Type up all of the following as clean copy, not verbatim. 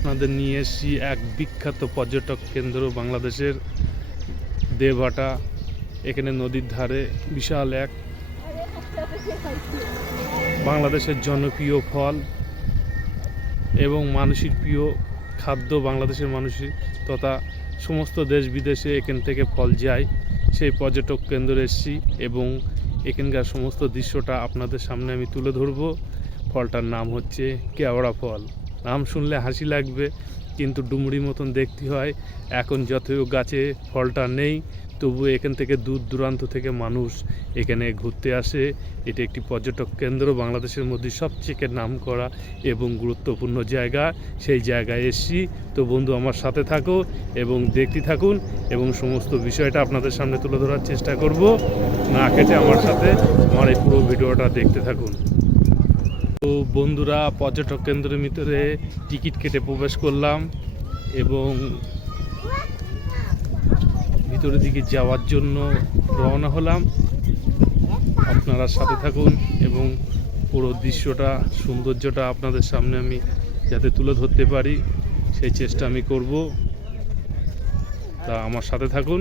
আপনাদের নিয়ে এসেছি এক বিখ্যাত পর্যটক কেন্দ্র বাংলাদেশের দেবহাটা। এখানে নদীর ধারে বিশাল এক বাংলাদেশের জনপ্রিয় ফল এবং মানুষের প্রিয় খাদ্য, বাংলাদেশের মানুষের তথা সমস্ত দেশ বিদেশে এখান থেকে ফল যায়। সেই পর্যটক কেন্দ্রে এসেছি এবং এখানকার সমস্ত দৃশ্যটা আপনাদের সামনে আমি তুলে ধরবো। ফলটার নাম হচ্ছে কেওড়া ফল। নাম শুনলে হাসি লাগবে, কিন্তু ডুমুরির মতন দেখতে হয়। এখন যতই গাছে ফলটা নেই, তবু এখান থেকে দূর দূরান্ত থেকে মানুষ এখানে ঘুরতে আসে। এটি একটি পর্যটক কেন্দ্র, বাংলাদেশের মধ্যে সবচেয়ে নাম করা এবং গুরুত্বপূর্ণ জায়গা। সেই জায়গায় এসেছি। তো বন্ধু, আমার সাথে থাকো এবং দেখতে থাকুন এবং সমস্ত বিষয়টা আপনাদের সামনে তুলে ধরার চেষ্টা করব। না কেটে আমার সাথে আমার এই পুরো ভিডিওটা দেখতে থাকুন। তো বন্ধুরা, পর্যটক কেন্দ্রের ভিতরে টিকিট কেটে প্রবেশ করলাম এবং ভিতরের দিকে যাওয়ার জন্য রওনা হলাম। আপনারা সাথে থাকুন এবং পুরো দৃশ্যটা, সৌন্দর্যটা আপনাদের সামনে আমি যাতে তুলে ধরতে পারি সেই চেষ্টা আমি করব। তা আমার সাথে থাকুন।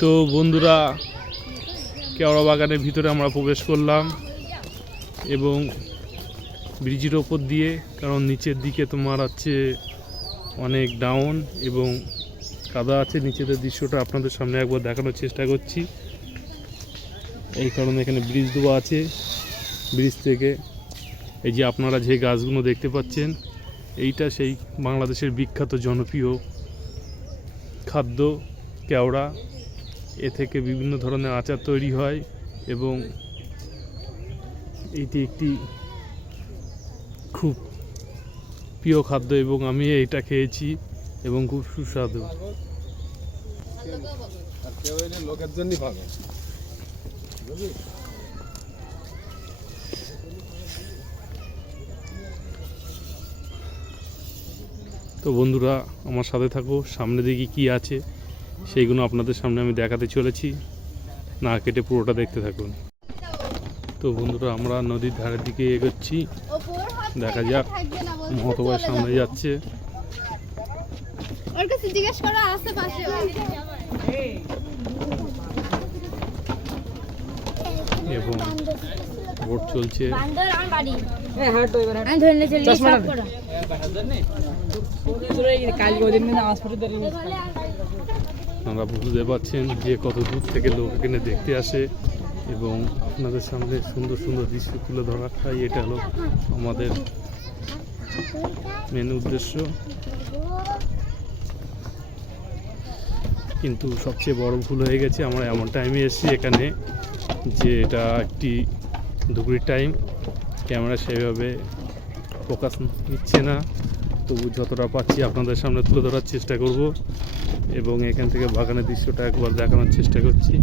তো বন্ধুরা, কেওড়া বাগানের ভিতরে আমরা প্রবেশ করলাম এবং ব্রিজের ওপর দিয়ে, কারণ নিচের দিকে তোমার হচ্ছে অনেক ডাউন এবং কাদা আছে। নিচের দৃশ্যটা আপনাদের সামনে একবার দেখানোর চেষ্টা করছি। এই কারণে এখানে ব্রিজ দেওয়া আছে। ব্রিজ থেকে এই যে আপনারা যে গাছগুলো দেখতে পাচ্ছেন, এইটা সেই বাংলাদেশের বিখ্যাত জনপ্রিয় খাদ্য কেওড়া। এ থেকে বিভিন্ন ধরনের আচার তৈরি হয় এবং এটি একটি খুব প্রিয় খাদ্য এবং আমি এইটা খেয়েছি এবং খুব সুস্বাদু। তো বন্ধুরা, আমার সাথে থাকো। সামনে দিকে কি আছে সেইগুলো আপনাদের সামনে আমি দেখাতে চলেছি। না কেটে পুরোটা দেখতে থাকুন। তো বন্ধুরা, আমরা নদীর ধারের দিকে এগোচ্ছি। দেখা যাক, মহতবাই সামনে যাচ্ছে এবং বোট চলছে। আপনারা বুঝতে পারছেন যে কত দূর থেকে লোক এখানে দেখতে আসে এবং আপনাদের সামনে সুন্দর সুন্দর দৃশ্য তুলে ধরাটাই এটা হলো আমাদের মেন উদ্দেশ্য। কিন্তু সবচেয়ে বড় ভুল হয়ে গেছে, আমরা এমন টাইমে এসেছি এখানে যে এটা একটি দুপুরের টাইম। ক্যামেরা সেভাবে ফোকাস নিচ্ছে না, তবু যতটা পাচ্ছি আপনাদের সামনে তুলে ধরার চেষ্টা করব এবং এখান থেকে বাগানের দৃশ্যটা একবার দেখানোর চেষ্টা করছি।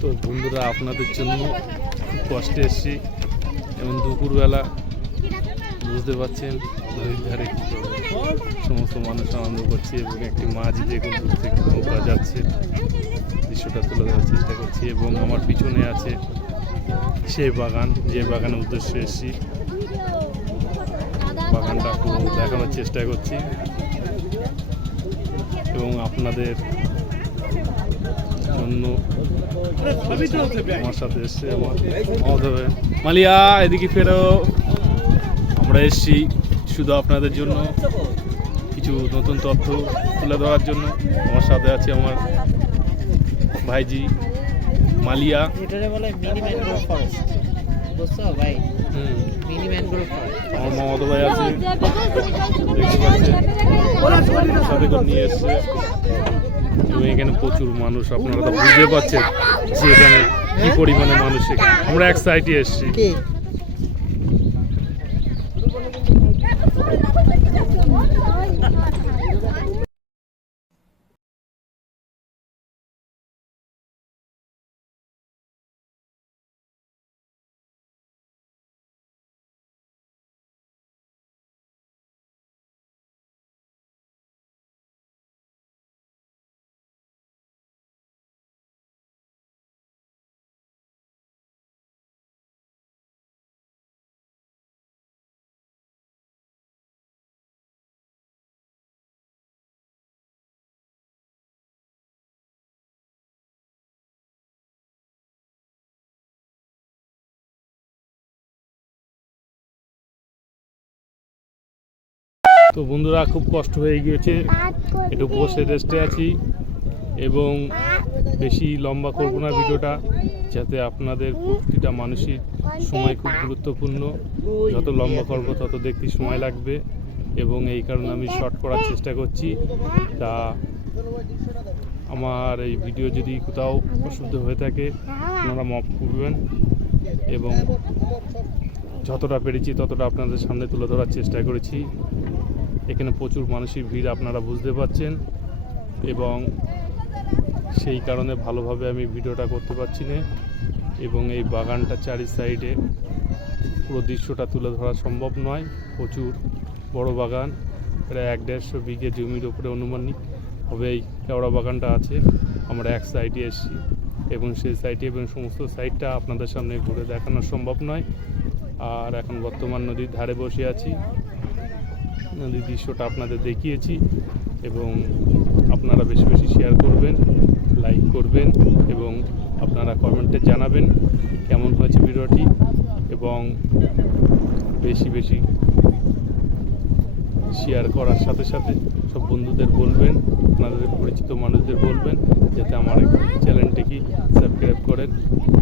তো বন্ধুরা, আপনাদের জন্য খুব কষ্টে এসেছি এবং দুপুরবেলা বুঝতে পারছেন নদীর ধারে সমস্ত মানুষ আনন্দ করছে এবং একটি মাছ দেখুন দূর থেকে নৌকা যাচ্ছে, দৃশ্যটা তুলে ধরার চেষ্টা করছি। এবং আমার পিছনে আছে সেই বাগান, যে বাগানের উদ্দেশ্যে এসেছি। বাগানটা পুরো দেখানোর চেষ্টা করছি এবং আপনাদের জন্য আমার সাথে এসছে আমার মালিয়া। এদিকে ফেরো, আমরা এসছি শুধু আপনাদের জন্য কিছু নতুন তথ্য তুলে ধরার জন্য। আমার সাথে আছে আমার ভাইজি মালিয়া। বুঝছো ভাই? Mini mangrove forest. আমার মামাতো ভাই আছে, দেখতে পাচ্ছেন সাথে করে নিয়ে এসছে। এবং এখানে প্রচুর মানুষ, আপনারা তো বুঝতে পারছেন যে এখানে কি পরিমাণে মানুষ। এখানে আমরা এক সাইডে এসছি। তো বন্ধুরা, খুব কষ্ট হয়ে গিয়েছে, একটু বসে রেস্টে আছি এবং বেশি লম্বা করবো না ভিডিওটা, যাতে আপনাদের প্রতিটা মানুষের সময় খুব গুরুত্বপূর্ণ। যত লম্বা করবো তত দেখতে সময় লাগবে এবং এই কারণে আমি শর্ট করার চেষ্টা করছি। তা আমার এই ভিডিও যদি কোথাও অশুদ্ধ হয়ে থাকে আপনারা মাফ করবেন এবং যতটা পেরেছি ততটা আপনাদের সামনে তুলে ধরার চেষ্টা করেছি। এখানে প্রচুর মানুষের ভিড় আপনারা বুঝতে পারছেন এবং সেই কারণে ভালোভাবে আমি ভিডিওটা করতে পারছি না এবং এই বাগানটা চারি সাইডে পুরো দৃশ্যটা তুলে ধরা সম্ভব নয়। প্রচুর বড় বাগান, প্রায় 1-150 বিঘে জমির উপরে অনুমানিক হবে এই কেওড়া বাগানটা আছে। আমরা এক সাইডে এসেছি এবং সেই সাইডে এবং সমস্ত সাইডটা আপনাদের সামনে ঘুরে দেখানো সম্ভব নয়। আর এখন বর্তমান নদীর ধারে বসে আছি, নদীর দৃশ্যটা আপনাদের দেখিয়েছি এবং আপনারা বেশি বেশি শেয়ার করবেন, লাইক করবেন এবং আপনারা কমেন্টে জানাবেন কেমন হয়েছে ভিডিওটি এবং বেশি বেশি শেয়ার করার সাথে সাথে সব বন্ধুদের বলবেন, আপনাদের পরিচিত মানুষদের বলবেন যাতে আমার চ্যানেলটিকে সাবস্ক্রাইব করেন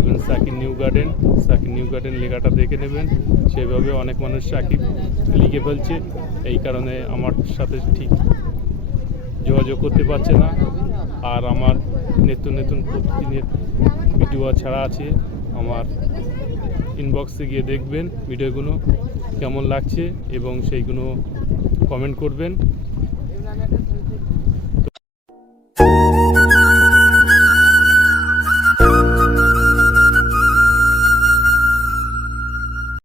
এবং সাকিব নিউ গার্ডেন লেখাটা দেখে নেবেন। সেভাবে অনেক মানুষ সাকিব লিখে ফেলছে, এই কারণে আমার সাথে ঠিক যোগাযোগ করতে পারছে না। আর আমার নিত্য নতুন প্রতিদিনের ভিডিও ছাড়া আছে, আমার ইনবক্সে গিয়ে দেখবেন ভিডিওগুলো কেমন লাগছে এবং সেইগুলো কমেন্ট করবেন।